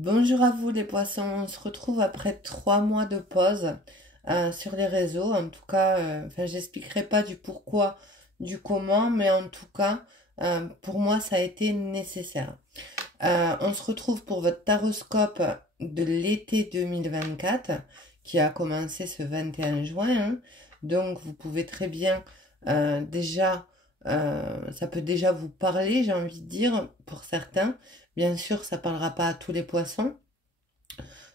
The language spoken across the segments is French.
Bonjour à vous les poissons, on se retrouve après 3 mois de pause sur les réseaux. En tout cas, j'expliquerai pas du pourquoi, du comment, mais en tout cas, pour moi, ça a été nécessaire. On se retrouve pour votre taroscope de l'été 2024 qui a commencé ce 21 juin. Donc, vous pouvez très bien déjà, ça peut déjà vous parler, j'ai envie de dire, pour certains. Bien sûr, ça ne parlera pas à tous les poissons.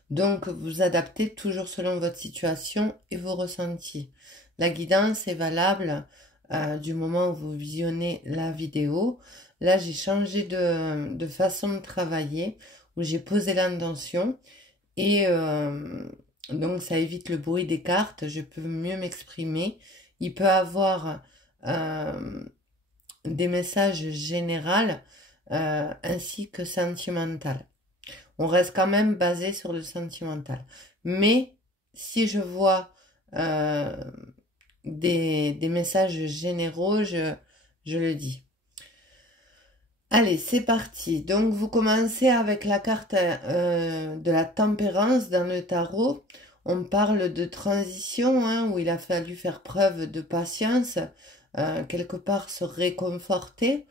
Donc, vous adaptez toujours selon votre situation et vos ressentis. La guidance est valable du moment où vous visionnez la vidéo. Là, j'ai changé de façon de travailler, où j'ai posé l'intention et donc ça évite le bruit des cartes, je peux mieux m'exprimer. Il peut avoir des messages généraux ainsi que sentimentaux. On reste quand même basé sur le sentimental. Mais si je vois euh, des messages généraux, je le dis. Allez, c'est parti. Donc, vous commencez avec la carte de la tempérance dans le tarot. On parle de transition, où il a fallu faire preuve de patience, quelque part se réconforter.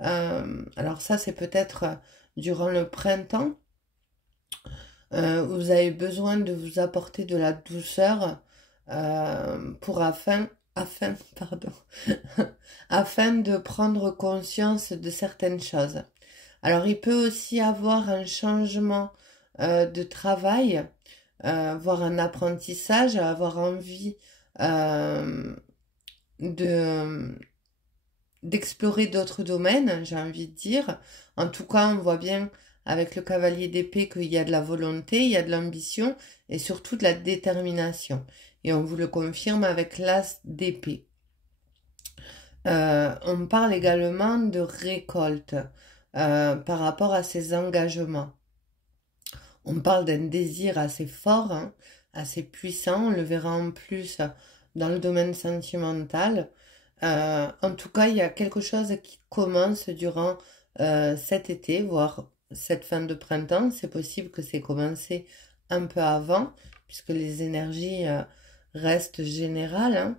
Alors ça, c'est peut-être durant le printemps. Vous avez besoin de vous apporter de la douceur pour pardon, afin de prendre conscience de certaines choses. Alors, il peut aussi avoir un changement de travail, voire un apprentissage, avoir envie de d'explorer d'autres domaines, j'ai envie de dire. En tout cas, on voit bien avec le cavalier d'épée qu'il y a de la volonté, il y a de l'ambition et surtout de la détermination. Et on vous le confirme avec l'as d'épée. On parle également de récolte par rapport à ces engagements. On parle d'un désir assez fort, assez puissant. On le verra en plus dans le domaine sentimental. En tout cas, il y a quelque chose qui commence durant cet été, voire cette fin de printemps. C'est possible que c'est commencé un peu avant, puisque les énergies restent générales.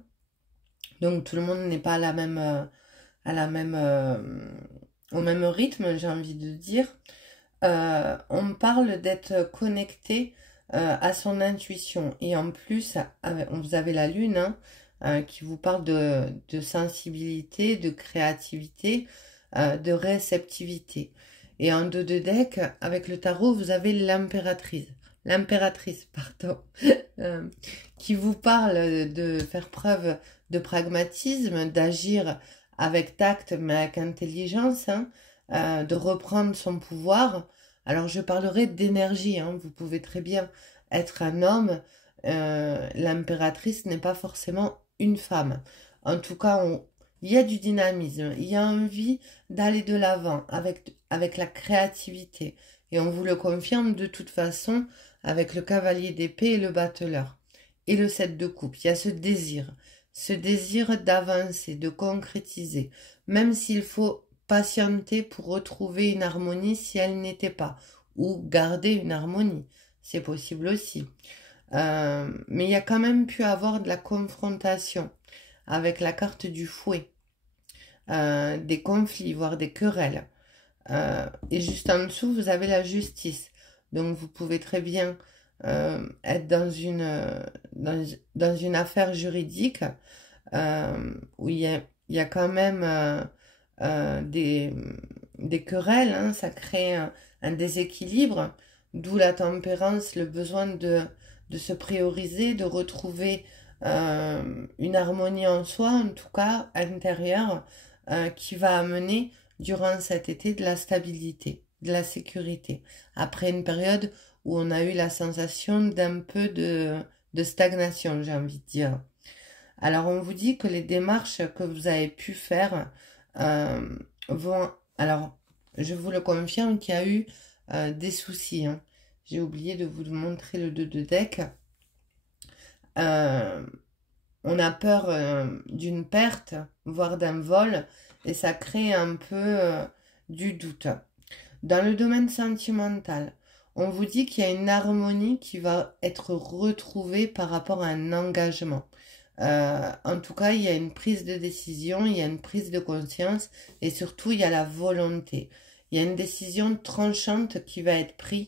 Donc tout le monde n'est pas au même rythme, j'ai envie de dire. On parle d'être connecté à son intuition. Et en plus, vous avez la lune qui vous parle de sensibilité, de créativité, de réceptivité. Et en dos de deck, avec le tarot, vous avez l'impératrice, pardon, qui vous parle de faire preuve de pragmatisme, d'agir avec tact mais avec intelligence, de reprendre son pouvoir. Alors je parlerai d'énergie, vous pouvez très bien être un homme, l'impératrice n'est pas forcément une femme. En tout cas, il y a du dynamisme, il y a envie d'aller de l'avant avec la créativité. Et on vous le confirme de toute façon avec le cavalier d'épée et le battleur. Et le 7 de coupe, il y a ce désir d'avancer, de concrétiser, même s'il faut patienter pour retrouver une harmonie si elle n'était pas, ou garder une harmonie, c'est possible aussi. Mais il y a quand même pu avoir de la confrontation avec la carte du fouet, des conflits, voire des querelles. Et juste en dessous, vous avez la justice. Donc vous pouvez très bien être dans une affaire juridique où il y a quand même des querelles, ça crée un déséquilibre, d'où la tempérance, le besoin de se prioriser, de retrouver une harmonie en soi, en tout cas intérieure, qui va amener durant cet été de la stabilité, de la sécurité. Après une période où on a eu la sensation d'un peu de stagnation, j'ai envie de dire. Alors on vous dit que les démarches que vous avez pu faire vont... Alors je vous le confirme qu'il y a eu des soucis. J'ai oublié de vous montrer le 2 de deck. On a peur d'une perte, voire d'un vol, et ça crée un peu du doute. Dans le domaine sentimental, On vous dit qu'il y a une harmonie qui va être retrouvée par rapport à un engagement. En tout cas, il y a une prise de décision, il y a une prise de conscience et surtout, il y a la volonté. Il y a une décision tranchante qui va être prise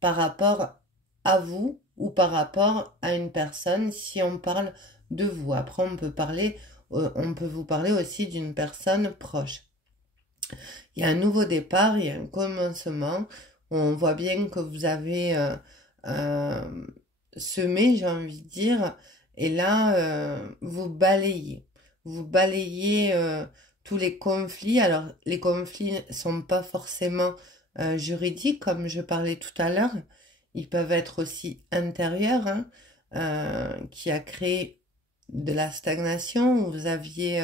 par rapport à vous ou par rapport à une personne si on parle de vous. Après, on peut vous parler aussi d'une personne proche. Il y a un nouveau départ, il y a un commencement. On voit bien que vous avez euh, semé, j'ai envie de dire, et là, vous balayez. Vous balayez tous les conflits. Alors, les conflits ne sont pas forcément juridiques, comme je parlais tout à l'heure. Ils peuvent être aussi intérieurs, hein, qui a créé de la stagnation, où vous aviez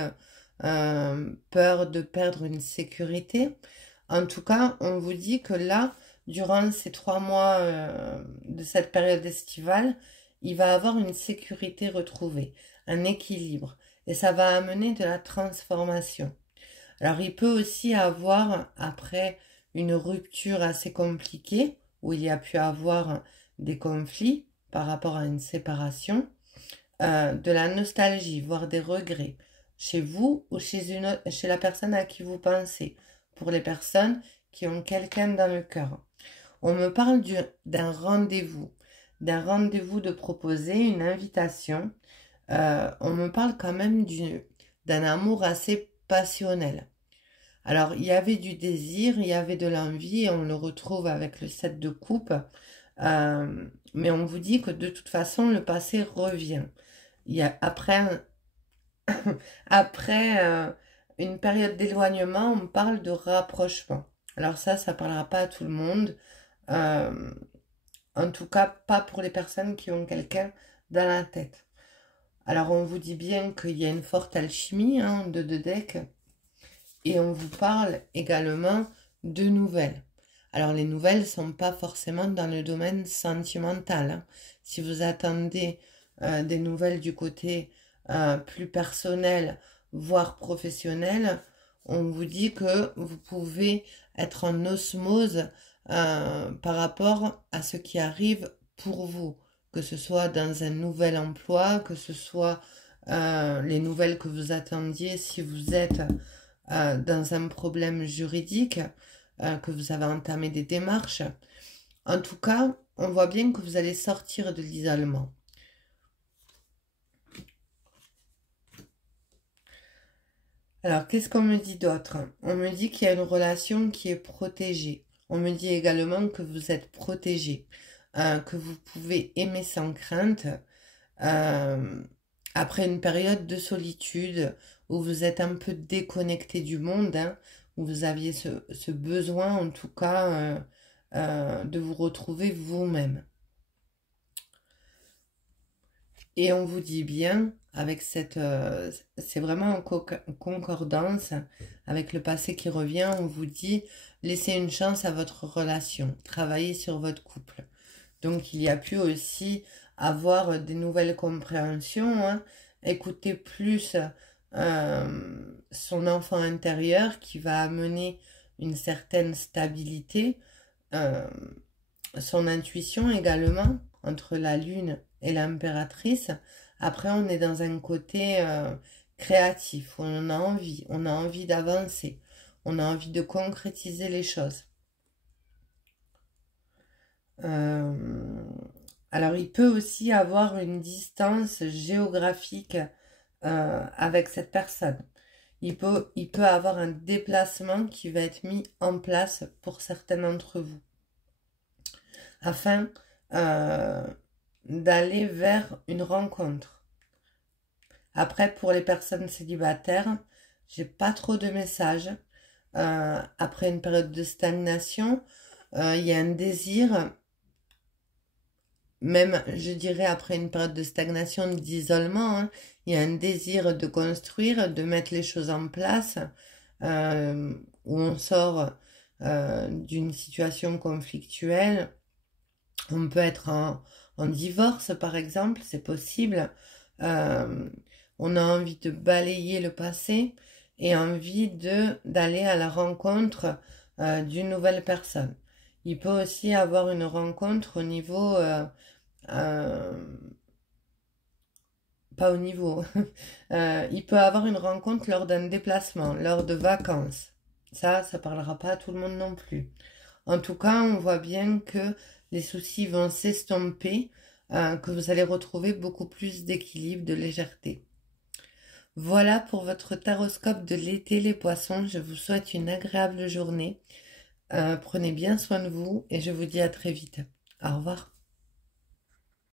peur de perdre une sécurité. En tout cas, on vous dit que là, durant ces 3 mois de cette période estivale, il va avoir une sécurité retrouvée, un équilibre, et ça va amener de la transformation. Alors, il peut aussi avoir, après une rupture assez compliquée, où il y a pu avoir des conflits par rapport à une séparation, de la nostalgie, voire des regrets, chez vous ou chez la personne à qui vous pensez, pour les personnes qui ont quelqu'un dans le cœur. On me parle d'un rendez-vous de proposer, une invitation. On me parle quand même d'un amour assez passionnel. Alors, il y avait du désir, il y avait de l'envie, et on le retrouve avec le 7 de coupe. Mais on vous dit que de toute façon, le passé revient. Il y a, après une période d'éloignement, on parle de rapprochement. Alors ça parlera pas à tout le monde. Euh, En tout cas, pas pour les personnes qui ont quelqu'un dans la tête. Alors on vous dit bien qu'il y a une forte alchimie, hein, de deux decks. Et on vous parle également de nouvelles. Alors les nouvelles ne sont pas forcément dans le domaine sentimental, hein. Si vous attendez des nouvelles du côté plus personnel, voire professionnel, on vous dit que vous pouvez être en osmose par rapport à ce qui arrive pour vous, que ce soit dans un nouvel emploi, que ce soit les nouvelles que vous attendiez si vous êtes dans un problème juridique, que vous avez entamé des démarches. En tout cas, on voit bien que vous allez sortir de l'isolement. Alors, qu'est-ce qu'on me dit d'autre? On me dit qu'il y a une relation qui est protégée. On me dit également que vous êtes protégé, que vous pouvez aimer sans crainte, euh, après une période de solitude où vous êtes un peu déconnecté du monde, hein, où vous aviez ce besoin en tout cas de vous retrouver vous-même. Et on vous dit bien, avec c'est vraiment en concordance avec le passé qui revient, on vous dit, laissez une chance à votre relation, travaillez sur votre couple. Donc il y a pu aussi avoir des nouvelles compréhensions, hein, écouter plus son enfant intérieur qui va amener une certaine stabilité, euh, son intuition également, entre la lune et l'impératrice. Après, on est dans un côté créatif, où on a envie d'avancer, on a envie de concrétiser les choses. Euh, alors, il peut aussi avoir une distance géographique avec cette personne. Il peut avoir un déplacement qui va être mis en place pour certains d'entre vous, afin d'aller vers une rencontre. Après, pour les personnes célibataires, j'ai pas trop de messages. Après une période de stagnation, il y a un désir, même je dirais après une période de stagnation, d'isolement, hein, il y a un désir de construire, de mettre les choses en place, où on sort d'une situation conflictuelle. On peut être en divorce, par exemple, c'est possible. Euh, on a envie de balayer le passé et envie d'aller à la rencontre d'une nouvelle personne. Il peut aussi avoir une rencontre au niveau... pas au niveau. Il peut avoir une rencontre lors d'un déplacement, lors de vacances. Ça parlera pas à tout le monde non plus. En tout cas, on voit bien que les soucis vont s'estomper, que vous allez retrouver beaucoup plus d'équilibre, de légèreté. Voilà pour votre taroscope de l'été, les poissons. Je vous souhaite une agréable journée. Prenez bien soin de vous et je vous dis à très vite. Au revoir.